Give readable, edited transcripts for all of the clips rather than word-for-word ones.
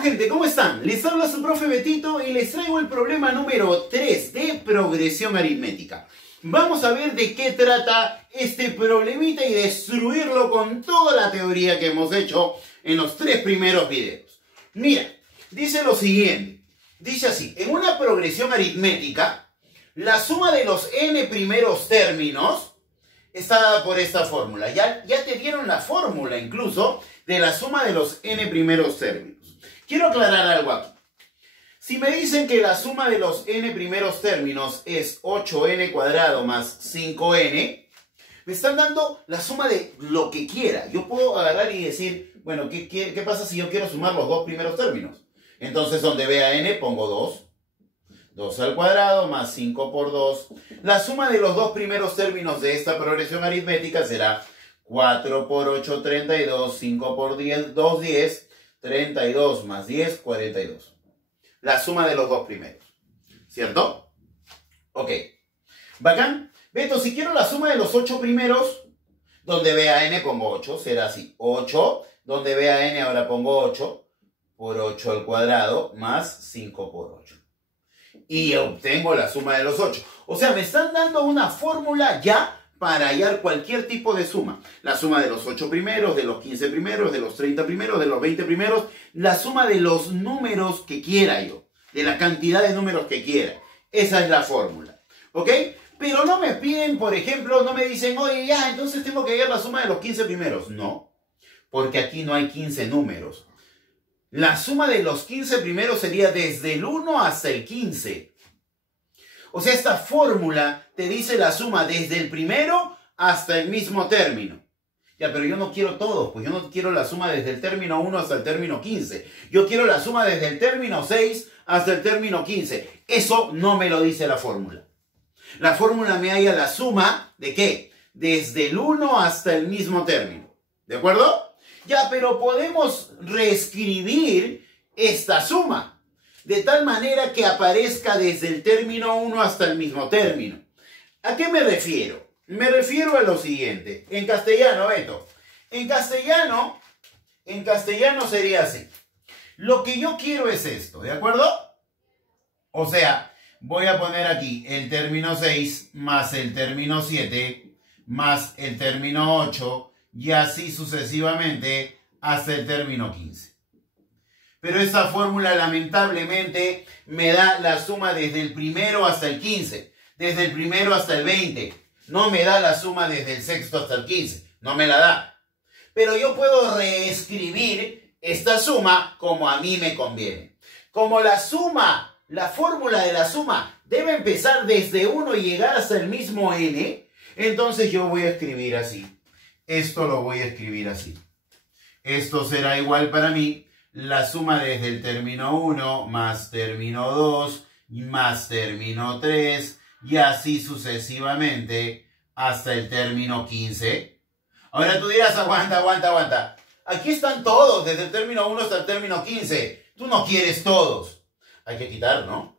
Hello gente, ¿cómo están? Les habla su profe Betito y les traigo el problema número 3 de progresión aritmética. Vamos a ver de qué trata este problemita y destruirlo con toda la teoría que hemos hecho en los 3 primeros videos. Mira, dice lo siguiente. Dice así, en una progresión aritmética, la suma de los n primeros términos está dada por esta fórmula. Ya te dieron la fórmula incluso de la suma de los n primeros términos. Quiero aclarar algo aquí. Si me dicen que la suma de los n primeros términos es 8n cuadrado más 5n, me están dando la suma de lo que quiera. Yo puedo agarrar y decir, bueno, ¿qué pasa si yo quiero sumar los dos primeros términos? Entonces, donde vea n, pongo 2. 2 al cuadrado más 5 por 2. La suma de los dos primeros términos de esta progresión aritmética será 4 por 8, 32. 5 por 10, 2, 10. 32 más 10, 42. La suma de los dos primeros. ¿Cierto? Ok. Bacán. Beto, si quiero la suma de los 8 primeros, donde vea n pongo 8. Será así. 8. Donde vea n ahora pongo 8. Por 8 al cuadrado más 5 por 8. Y obtengo la suma de los 8. O sea, me están dando una fórmula ya para hallar cualquier tipo de suma. La suma de los 8 primeros, de los 15 primeros, de los 30 primeros, de los 20 primeros. La suma de los números que quiera yo. De la cantidad de números que quiera. Esa es la fórmula. ¿Ok? Pero no me piden, por ejemplo, no me dicen, oye, ya, entonces tengo que hallar la suma de los 15 primeros. No. Porque aquí no hay 15 números. La suma de los 15 primeros sería desde el 1 hasta el 15. O sea, esta fórmula te dice la suma desde el primero hasta el mismo término. Ya, pero yo no quiero todos, pues yo no quiero la suma desde el término 1 hasta el término 15. Yo quiero la suma desde el término 6 hasta el término 15. Eso no me lo dice la fórmula. La fórmula me halla la suma ¿de qué? Desde el 1 hasta el mismo término. ¿De acuerdo? Ya, pero podemos reescribir esta suma de tal manera que aparezca desde el término 1 hasta el mismo término. ¿A qué me refiero? Me refiero a lo siguiente. En castellano, Beto. En castellano sería así. Lo que yo quiero es esto, ¿de acuerdo? O sea, voy a poner aquí el término 6 más el término 7 más el término 8 y así sucesivamente hasta el término 15. Pero esta fórmula lamentablemente me da la suma desde el primero hasta el 15, desde el primero hasta el 20. No me da la suma desde el sexto hasta el 15, no me la da. Pero yo puedo reescribir esta suma como a mí me conviene. Como la fórmula de la suma debe empezar desde 1 y llegar hasta el mismo n, entonces yo voy a escribir así. Esto lo voy a escribir así. Esto será igual para mí la suma desde el término 1 más término 2 más término 3 y así sucesivamente hasta el término 15. Ahora tú dirás, aguanta. Aquí están todos, desde el término 1 hasta el término 15. Tú no quieres todos. Hay que quitar, ¿no?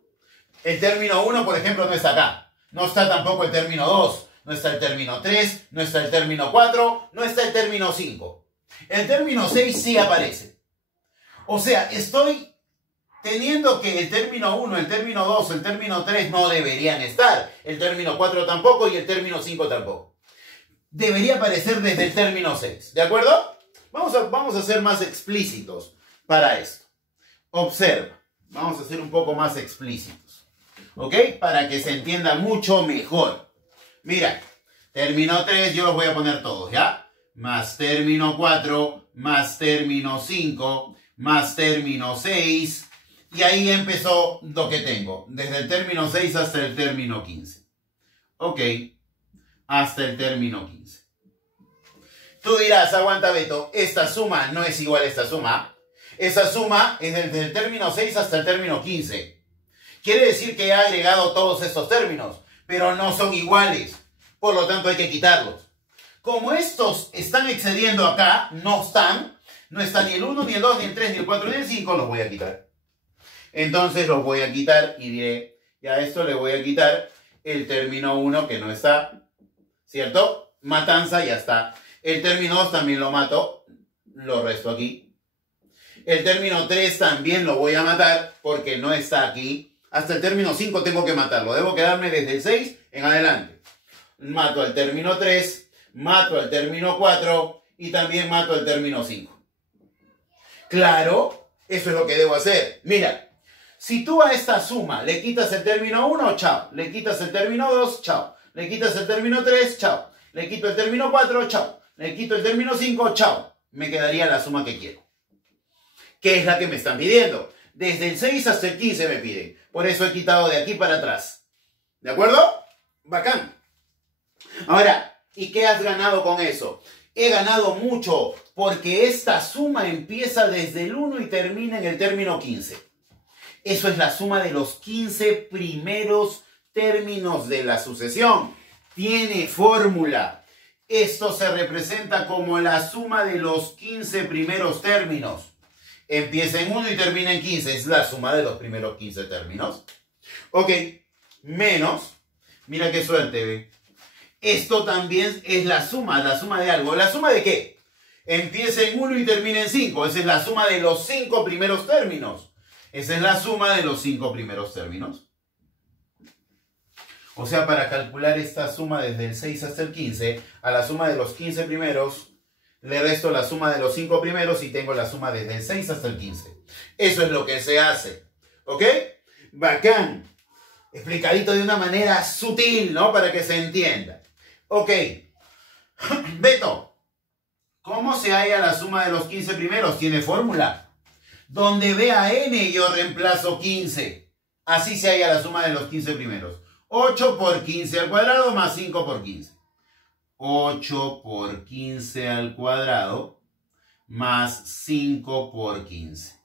El término 1, por ejemplo, no está acá. No está tampoco el término 2. No está el término 3. No está el término 4. No está el término 5. El término 6 sí aparece. O sea, estoy teniendo que el término 1, el término 2, el término 3 no deberían estar. El término 4 tampoco y el término 5 tampoco. Debería aparecer desde el término 6. ¿De acuerdo? Vamos a ser más explícitos para esto. Observa. Vamos a ser un poco más explícitos. ¿Ok? Para que se entienda mucho mejor. Mira, término 3 yo los voy a poner todos, ¿ya? Más término 4, más término 5, más término 6, y ahí empezó lo que tengo, desde el término 6 hasta el término 15. Ok, hasta el término 15. Tú dirás, aguanta Beto, esta suma no es igual a esta suma. Esa suma es desde el término 6 hasta el término 15. Quiere decir que he agregado todos estos términos, pero no son iguales. Por lo tanto hay que quitarlos. Como estos están excediendo acá, no están ni el 1, ni el 2, ni el 3, ni el 4, ni el 5, los voy a quitar. Entonces los voy a quitar y diré, ya a esto le voy a quitar el término 1 que no está, ¿cierto? Matanza, ya está. El término 2 también lo mato, lo resto aquí. El término 3 también lo voy a matar porque no está aquí. Hasta el término 5 tengo que matarlo. Debo quedarme desde el 6 en adelante. Mato al término 3, mato al término 4 y también mato al término 5. Claro, eso es lo que debo hacer. Mira, si tú a esta suma le quitas el término 1, chao. Le quitas el término 2, chao. Le quitas el término 3, chao. Le quito el término 4, chao. Le quito el término 5, chao. Me quedaría la suma que quiero. ¿Qué es la que me están pidiendo? Desde el 6 hasta el 15 me piden. Por eso he quitado de aquí para atrás. ¿De acuerdo? Bacán. Ahora, ¿y qué has ganado con eso? He ganado mucho porque esta suma empieza desde el 1 y termina en el término 15. Eso es la suma de los 15 primeros términos de la sucesión. Tiene fórmula. Esto se representa como la suma de los 15 primeros términos. Empieza en 1 y termina en 15. Es la suma de los primeros 15 términos. Ok. Menos. Mira qué suerte, ¿ve? Esto también es la suma de algo. ¿La suma de qué? Empieza en 1 y termina en 5. Esa es la suma de los 5 primeros términos. Esa es la suma de los 5 primeros términos. O sea, para calcular esta suma desde el 6 hasta el 15, a la suma de los 15 primeros, le resto la suma de los 5 primeros y tengo la suma desde el 6 hasta el 15. Eso es lo que se hace. ¿Ok? Bacán. Explicadito de una manera sutil, ¿no? Para que se entienda. Ok. Beto, ¿cómo se halla la suma de los 15 primeros? Tiene fórmula. Donde vea n yo reemplazo 15. Así se halla la suma de los 15 primeros. 8 por 15 al cuadrado más 5 por 15. 8 por 15 al cuadrado más 5 por 15.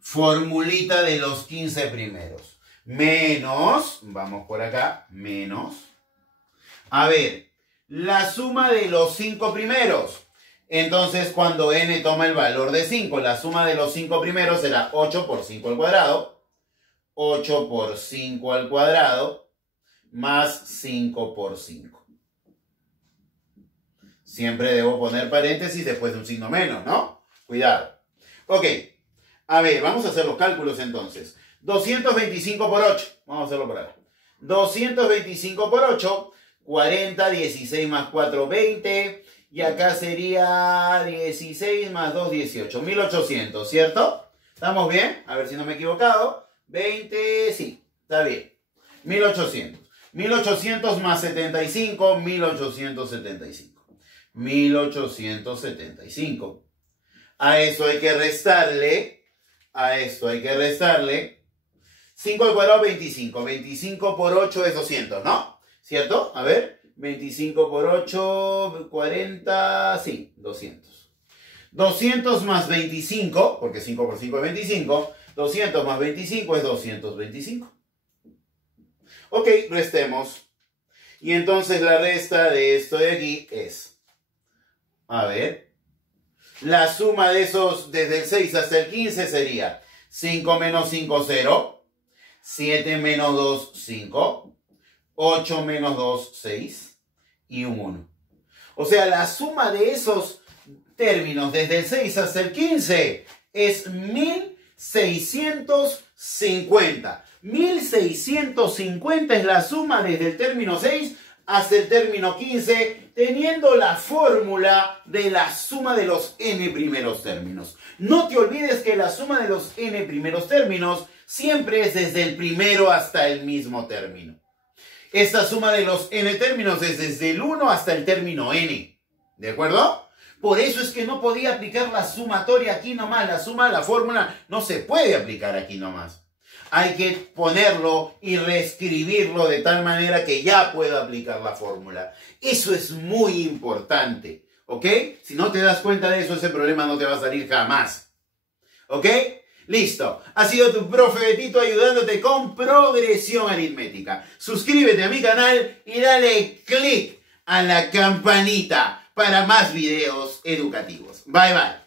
Formulita de los 15 primeros. Menos, vamos por acá, menos. A ver, la suma de los 5 primeros. Entonces, cuando n toma el valor de 5, la suma de los 5 primeros será 8 por 5 al cuadrado. 8 por 5 al cuadrado más 5 por 5. Siempre debo poner paréntesis después de un signo menos, ¿no? Cuidado. Ok. A ver, vamos a hacer los cálculos entonces. 225 por 8. Vamos a hacerlo por acá. 225 por 8. 40, 16 más 4, 20. Y acá sería 16 más 2, 18. 1800, ¿cierto? ¿Estamos bien? A ver si no me he equivocado. 20, sí, está bien. 1800. 1800 más 75, 1875. 1875. A eso hay que restarle. A esto hay que restarle. 5 al cuadrado, 25. 25 por 8 es 200, ¿no? ¿Cierto? A ver. 25 por 8, 40, sí, 200. 200 más 25, porque 5 por 5 es 25. 200 más 25 es 225. Ok, restemos. Y entonces la resta de esto de aquí es, a ver, la suma de esos desde el 6 hasta el 15 sería 5 menos 5, 0. 7 menos 2, 5. 8 menos 2, 6. Y un 1. O sea, la suma de esos términos desde el 6 hasta el 15 es 1650. 1650 es la suma desde el término 6 hasta el término 15, teniendo la fórmula de la suma de los n primeros términos. No te olvides que la suma de los n primeros términos siempre es desde el primero hasta el mismo término. Esta suma de los n términos es desde el 1 hasta el término n. ¿De acuerdo? Por eso es que no podía aplicar la sumatoria aquí nomás. La suma de la fórmula no se puede aplicar aquí nomás. Hay que ponerlo y reescribirlo de tal manera que ya pueda aplicar la fórmula. Eso es muy importante. ¿Ok? Si no te das cuenta de eso, ese problema no te va a salir jamás. ¿Ok? Listo. Ha sido tu profe Betito ayudándote con progresión aritmética. Suscríbete a mi canal y dale click a la campanita para más videos educativos. Bye bye.